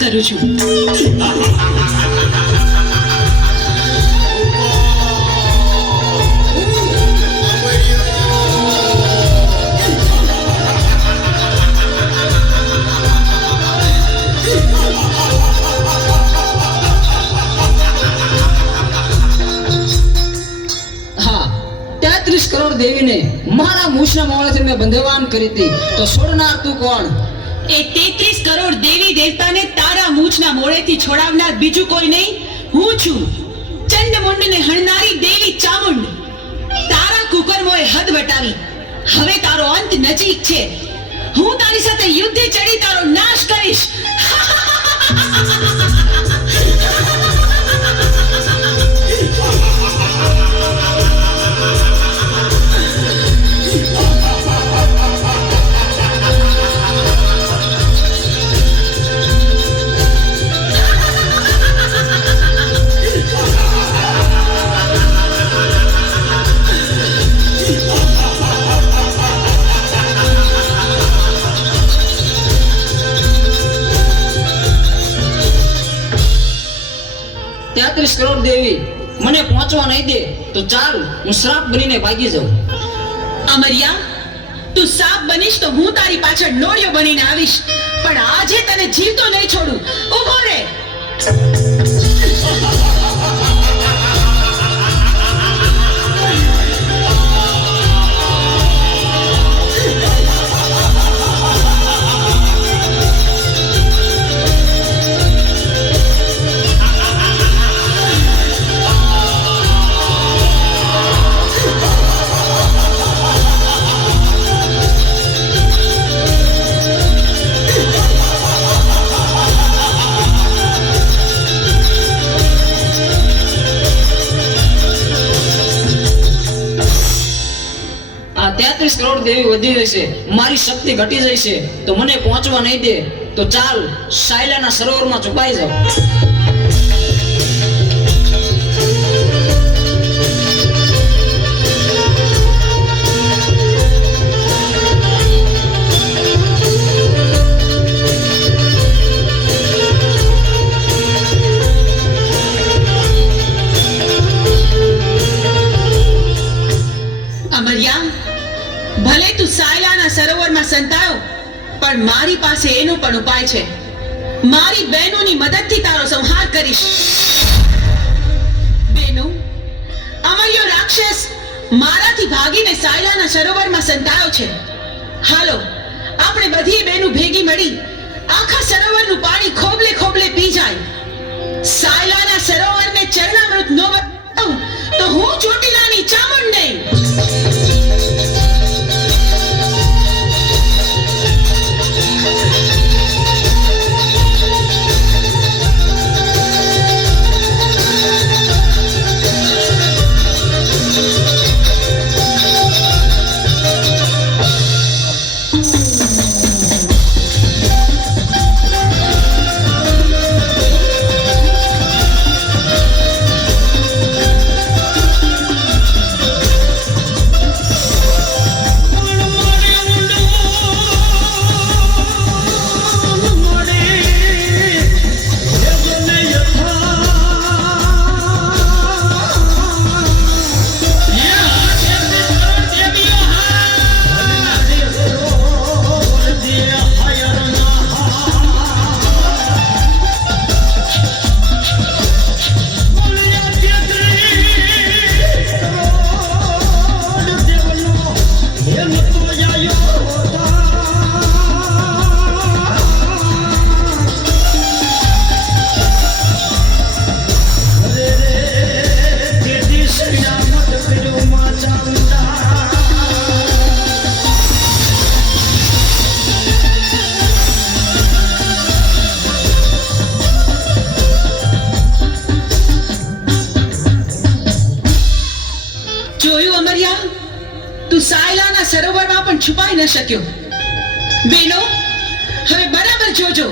કરું છું. કરોડ દેવીને મારા મૂછના મોળેથી મેં બંધવાન કરી હતી, તો છોડનાર તું કોણ? એ 33 કરોડ દેવી દેવતાને તારા મૂછના મોળેથી છોડાવનાર બીજું કોઈ નહીં, હું છું. ચંડમુંડને હણનારી દેવી ચામુંડ. તારા કુકર્મોએ હદ વટાવી, હવે તારો અંત નજીક છે. હું તારી સાથે યુદ્ધે ચડી તારો નાશ કરીશ. કરોડ દેવી મને પહોંચવા નહીં દે તો ચાલ, હું શ્રાપ બનીને ભાગી જાઉં. અમરિયા, તું સાપ બનીશ તો હું તારી પાછળ નોળિયો બનીને આવીશ, પણ આજે તને જીવતો નહીં છોડું. ઊભો રહે. આ 33 કરોડ દેવી વધી રહેશે, મારી શક્તિ ઘટી જશે, તો મને પહોંચવા નહીં દે તો ચાલ, સાયલાના સરોવરમાં છુપાઈ જાવ. ભલે તું સાયલાના સરોવરમાં સંતાયો, પણ મારી પાસે એનો પણ ઉપાય છે. મારી બહેનોની મદદથી તારો સંહાર કરીશ. બહેનો, અમર્યો રાક્ષસ મારાથી ભાગીને સાયલાના સરોવરમાં સંતાયો છે. હાલો, આપણે બધી બહેનો ભેગી મળી આખા સરોવરનું પાણી ખોબલે ખોબલે પી જાય. સાયલાના સરોવરને ચરણામૃત ન બનાવું તો હું ચોટીલાની ચામુંડ નહીં. તું સાયલાના સરોવરમાં પણ છુપાઈ ન શક્યો. બેનો, હવે બરાબર જોજો,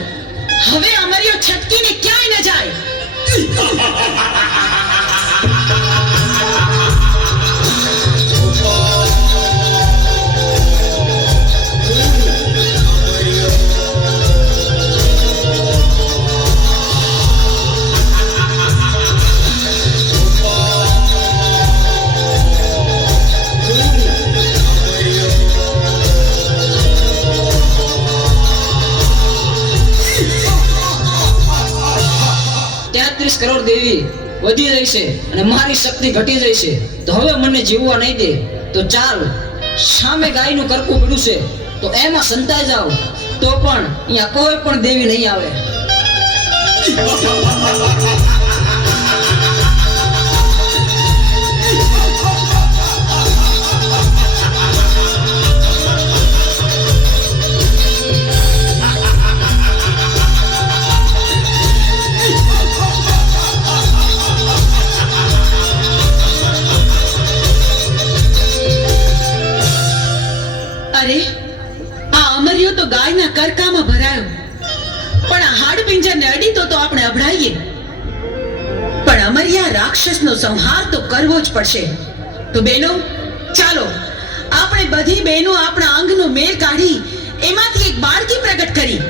હવે અમર્યો છટકીને ક્યાંય ન જાય. 33 કરોડ દેવી વધી જાય છે અને મારી શક્તિ ઘટી જાય છે તો હવે મને જીવવા નહીં દે તો ચાલ સામે ગાયનું કરકું પડ્યું છે તો એમાં સંતાઈ જાવ તો પણ અહીંયા કોઈ પણ દેવી નહીં આવે. અરે આ અમર્યો તો ગાયના કરકામાં ભરાયો પણ આ હાડપિંજરને અડીતો તો આપણે અભડાઈએ. પણ અમર્યા રાક્ષસનો સંહાર તો કરવો જ પડશે. તો બહેનો ચાલો આપણે બધી બહેનો આપણા અંગનો મેળ કાઢી એમાંથી એક બાળકી પ્રગટ કરી